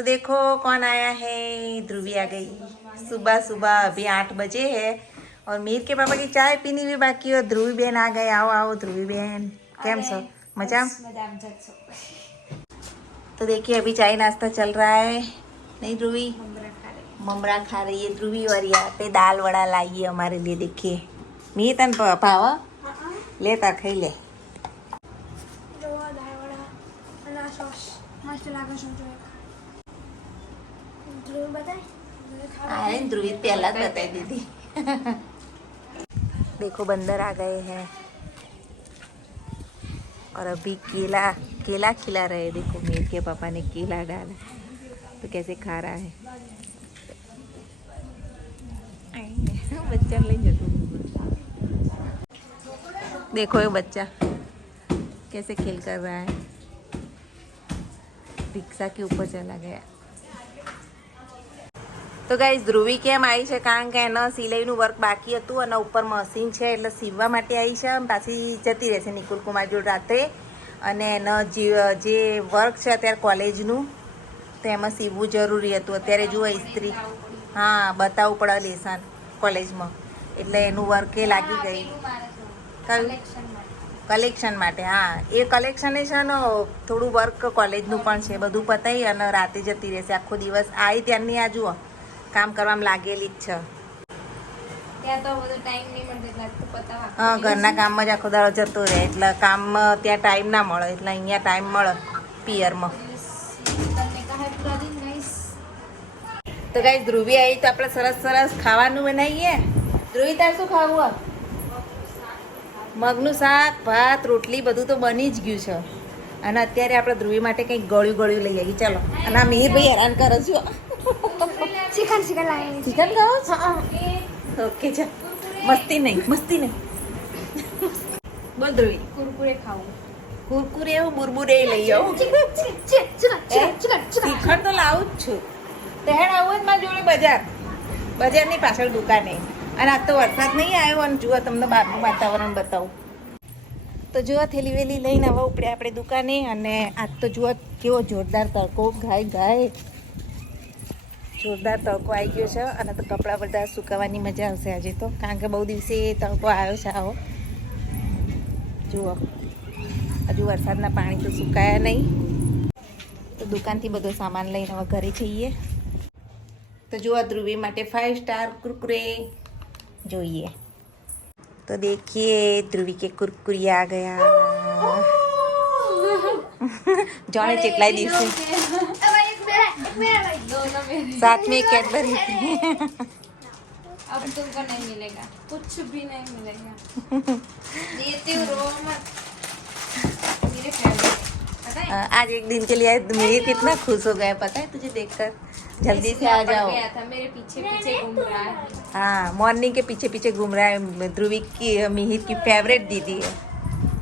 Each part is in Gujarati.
तो देखो कौन आया है, ध्रुवी आ गई। सुबह सुबह अभी 8 बजे है और मीर के पापा की चाय पीनी भी बाकी है। ध्रुवी बहन आ गए। आओ आओ ध्रुवी बहन, केम छो? मजा? तो देखिए अभी चाय नाश्ता चल रहा है, नहीं ध्रुवी? ममरा खा रही है ध्रुवी और यहाँ पे दाल वड़ा लाई है हमारे लिए। देखिए मीर तन भाव ले तार खाई ले। अरे ध्रुवी पहला बताई दीदी। देखो बंदर आ गए हैं और अभी केला केला खिला रहे हैं। देखो मीर के पापा ने केला डाला तो कैसे खा रहा है। बच्चा ले जाओ। देखो ये बच्चा कैसे खेल कर रहा है। रिक्शा के ऊपर चला गया। તો ગાઈસ ધ્રુવી કેમ આવી છે? કારણ કે એનો સિલાઈનું વર્ક બાકી હતું અને ઉપર મશીન છે એટલે સીવવા માટે આવી છે. પાછી જતી રહેશે નિકુલ કુમાર જોડે રાત્રે. અને એનો જે વર્ક છે અત્યારે કોલેજનું તો એમાં સીવવું જરૂરી હતું. અત્યારે જુઓ ઇસ્ત્રી, હા બતાવવું પડે લેસન કોલેજમાં એટલે એનું વર્ક એ લાગી ગઈ. કલેક્શન માટે, હા એ કલેક્શન છે ને થોડું વર્ક કોલેજનું પણ છે. બધું પતાવી અને રાતે જતી રહેશે. આખો દિવસ આવી ત્યારની આ જુઓ કામ કરવામાં લાગેલી જ છે. હા ઘરના કામમાં જ આખો દાડો જતો રહે એટલે કામ ત્યાં ટાઈમ ના મળે એટલે અહીંયા ટાઈમ મળે પિયરમાં. તો ગાઈસ ધ્રુવી આવી તો આપણે સરસ સરસ ખાવાનું બનાવીએ. ધ્રુવી તાર શું ખાવું? મગનું શાક, ભાત, રોટલી બધું તો બની જ ગયું છે. અને અત્યારે આપણે ધ્રુવી માટે કંઈક ગળ્યું ગળ્યું લઈ આવીએ. ચાલો. અને આ મિહિર ભાઈ હેરાન કરો છો. चिकन चिकन लाएंगे। चिकन खाओ? हाँ ओके चल, मस्ती नहीं बोल ધ્રુવી. कुरकुरे खाओ। કુરકુરે એવું બુરબુરે લઈ આવું. શીખર તો લાવું જ છું. તેહેડ આવું જ મારા જોડે બજારની પાછળ દુકાને. અને આજ તો વરસાદ નહીં આવ્યો અને જુઓ તમને બહારનું વાતાવરણ બતાવું. તો જુઓ થેલી વેલી લઈને હવે ઉપડે આપણે દુકાને. અને આજ તો જુઓ કેવો જોરદાર તડકો, ગાય જોરદાર તડકો આવી ગયો છે. અને તો કપડાં બધા સુકાવવાની મજા આવશે આજે તો, કારણ કે બહુ દિવસે તડકો આવ્યો છે. આવો જુઓ હજુ વરસાદના પાણી તો સુકાયા નહીં. તો દુકાનથી બધો સામાન લઈને હવે ઘરે જઈએ. તો જુઓ ધ્રુવી માટે 5 સ્ટાર કુરકુરે જોઈએ. તો દેખીએ ધ્રુવી કે કુરકુરી આ ગયા. જાણે ચેટલાય દિવસે साथ में कैडबरी थी. अब तुमको नहीं मिलेगा, कुछ भी नहीं मिलेगा. देती हूँ, रो मत. मेरे फेवरेट पता है. आज एक दिन के लिए आए. मेरे कितना खुश हो गया पता है तुझे देखकर. जल्दी से आ जाओ. गया था मेरे पीछे पीछे घूम रहा है. हाँ मॉर्निंग के पीछे पीछे घूम रहा है. ध्रुवी की मिहिर की फेवरेट दीदी है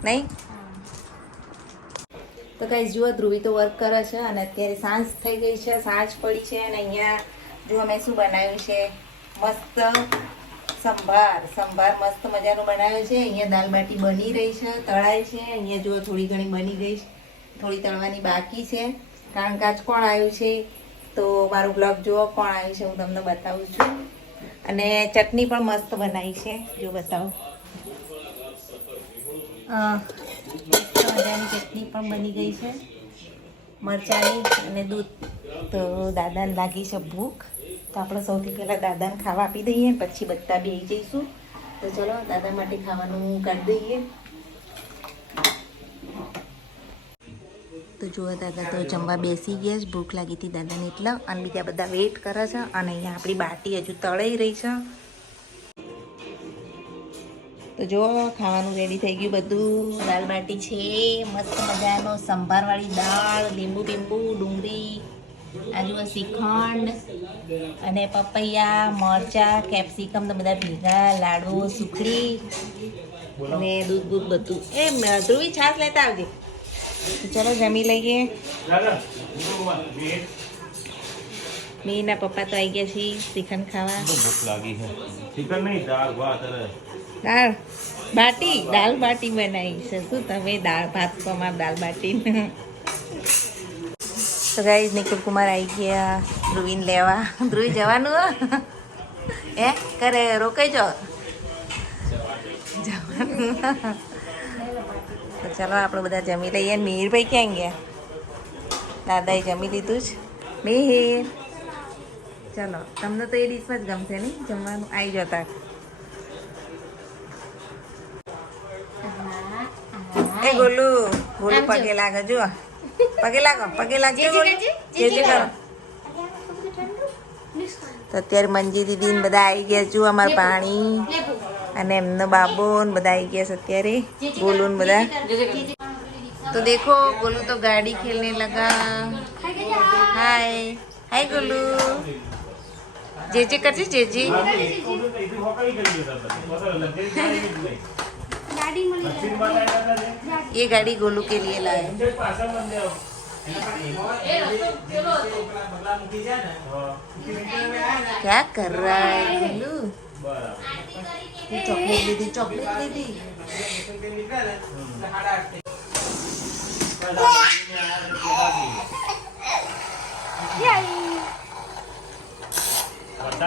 नहीं. તો ગાઈસ જુઓ ધ્રુવી તો વર્ક કરે છે અને અત્યારે સાંજ થઈ ગઈ છે, સાંજ પડી છે. અને અહીંયા જુઓ મેં શું બનાવ્યું છે, મસ્ત સંભાર મસ્ત મજાનું બનાવ્યું છે. અહીંયા દાલ બાટી બની રહી છે, તળાય છે. અહીંયા જુઓ થોડી ઘણી બની ગઈ છે, થોડી તળવાની બાકી છે. કારણ કે આજ કોણ આવ્યું છે તો મારું બ્લોગ જુઓ કોણ આવ્યું છે હું તમને બતાવું છું. અને ચટણી પણ મસ્ત બનાવી છે, જો બતાવું. મજાની ચટણી પણ બની ગઈ છે મરચાંની અને દૂધ. તો દાદાને લાગી છે ભૂખ તો આપણે સૌથી પહેલાં દાદાને ખાવા આપી દઈએ, પછી બધા બેસી જઈશું. તો ચલો દાદા માટે ખાવાનું કાઢી દઈએ. તો જુઓ દાદા તો જમવા બેસી ગયા છે. ભૂખ લાગી હતી દાદાને એટલે. અને બીજા બધા વેઇટ કરે છે. અને અહીંયા આપણી બાટી હજુ તળાઈ રહી છે. તો જો ખાવાનું રેડી થઈ ગયું બધું. દાલ બાટી છે મસ્ત મજાનો, સંભારવાળી દાળ, લીંબુ ડુંગળી, આજુ શ્રીખંડ અને પપૈયા, મરચાં, કેપ્સિકમ તો બધા ભેગા, લાડુ, સુખડી અને દૂધ બધું. એ ધ્રુવી છાશ લેતા આવજે. ચલો જમી લઈએ. મીના પપ્પા તો આવી ગયા છે શ્રીખંડ ખાવા. ભૂખ લાગી છે. શ્રીખંડ નહીં, દાળ ભાત. દાળ બાટી બનાવી છે. શું તમે દાળ ભાત અમાર દાળ બાટી. તો ગાઈઝ નિકુલ કુમાર આવી ગયા ધ્રુવીને લેવા. ધ્રુવી જવાનું હો હે કરે રોકાઈ જો જવાનું. તો ચાલો આપણે બધા જમી લઈએ. મિહિરભાઈ ક્યાં ગયા? દાદાએ જમી લીધું જ. મિહિર ચાલો, તમને તો એ ડીશમાં જ ગમશે નહીં જમવાનું. આવી જતા એ ગોલુ ગોલુ પગે લાગે જો પગે લાગજો ગોલુ. જે કરો. તો અત્યારે મંજી દીદી ને બધા આવી ગયા. જો અમારે પાણી અને એમનો બાબો ને બધા આવી ગયા છે અત્યારે. ગોલુ ને બધા. तो देखो गोलू तो गाड़ी खेलने लगा. हाय हाय गोलू. जेजे करजे जेजे. ये गाड़ी गोलू के लिए लाए. क्या कर रहा है गोलू? चॉकलेट ले दी, चॉकलेट ले दी.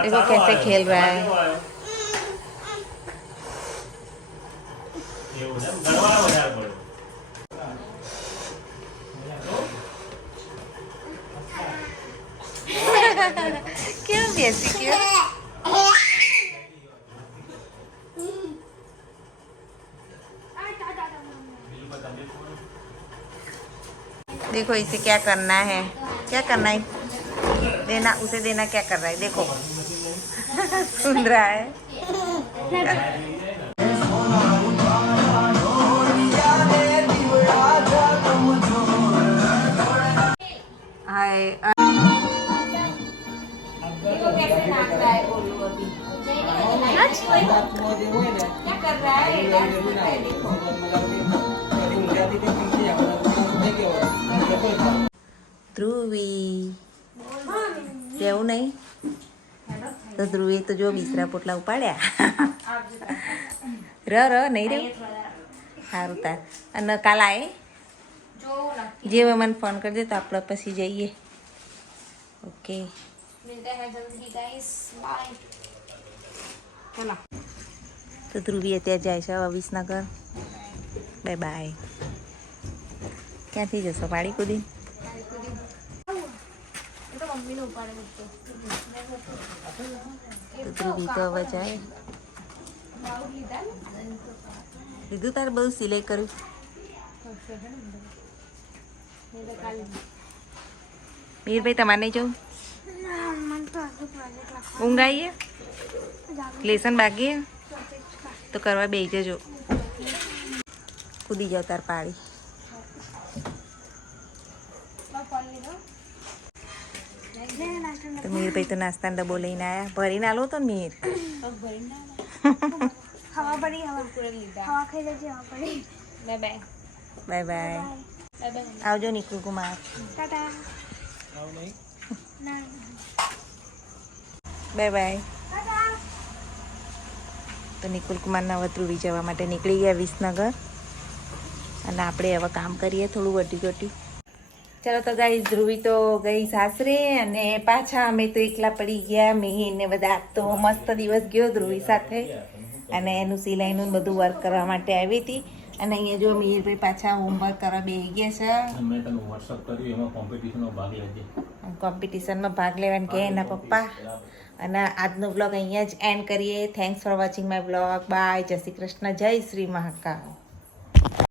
देखो कैसे खेल रहा है. क्यों बेसी क्यों? देखो इसे क्या करना है. क्या करना है? देना उसे देना. क्या कर रहा है देखो. सुन रहा है. हाय देखो कैसे नाच रहा है गोलू अभी. क्या कर रहा है? डांस कर रहा है देखो. ધ્રુવી કેવું નહીં તો ધ્રુવી તો જો બિસરા પોટલા ઉપાડ્યા. ર નહીં રે સારું તાર. અને કાલ આએ જે મને ફોન કરજે તો આપણે પછી જઈએ. ઓકે તો ધ્રુવી અત્યારે જાય છે વિસનગર. Bye bye. ક્યાંથી જશો? પાડી કુદી. ધ્રુવી તો હવે જાય. લીધું તારે બહુ સિલાઈ કર્યું. મીરભાઈ તમારે નહીં જવું? ઊંઘ આવીએ? લેસન બાકી તો કરવા બેસી જજો. કૂદી જાવ તાર પાડી. તો મીરભાઈ તો નાસ્તાનો ડબ્બો લઈને આવ્યા. ભરીને આલો તો મીર. Bye bye. આવજો નિકુલ કુમાર. Bye bye. તો નિકુલ કુમારના હવે ધ્રુવી જવા માટે નીકળી ગયા વિસનગર. અને આપણે હવે કામ કરીએ થોડું વટી. ચાલો તો ગાઈસ ધ્રુવી તો ગઈ સાસરે અને પાછા અમે તો એકલા પડી ગયા. મિહિરને બધા તો મસ્ત દિવસ ગયો ધ્રુવી સાથે. અને એનું સિલાઈનું બધું વર્ક કરવા માટે આવી હતી. અને અહીંયા જો મિહિરભાઈ પાછા હોમવર્ક કરવા બેસી ગયા છે. મેં તને વોટ્સઅપ કર્યું એમાં કોમ્પિટિશનમાં ભાગ લેજે. કોમ્પિટિશનમાં ભાગ લેવાનું કે એના પપ્પા. અને આજનો બ્લોગ અહીંયા જ એન્ડ કરીએ. Thanks for watching my blog. Bye. જય શ્રી કૃષ્ણ. જય શ્રી મહાકાલ.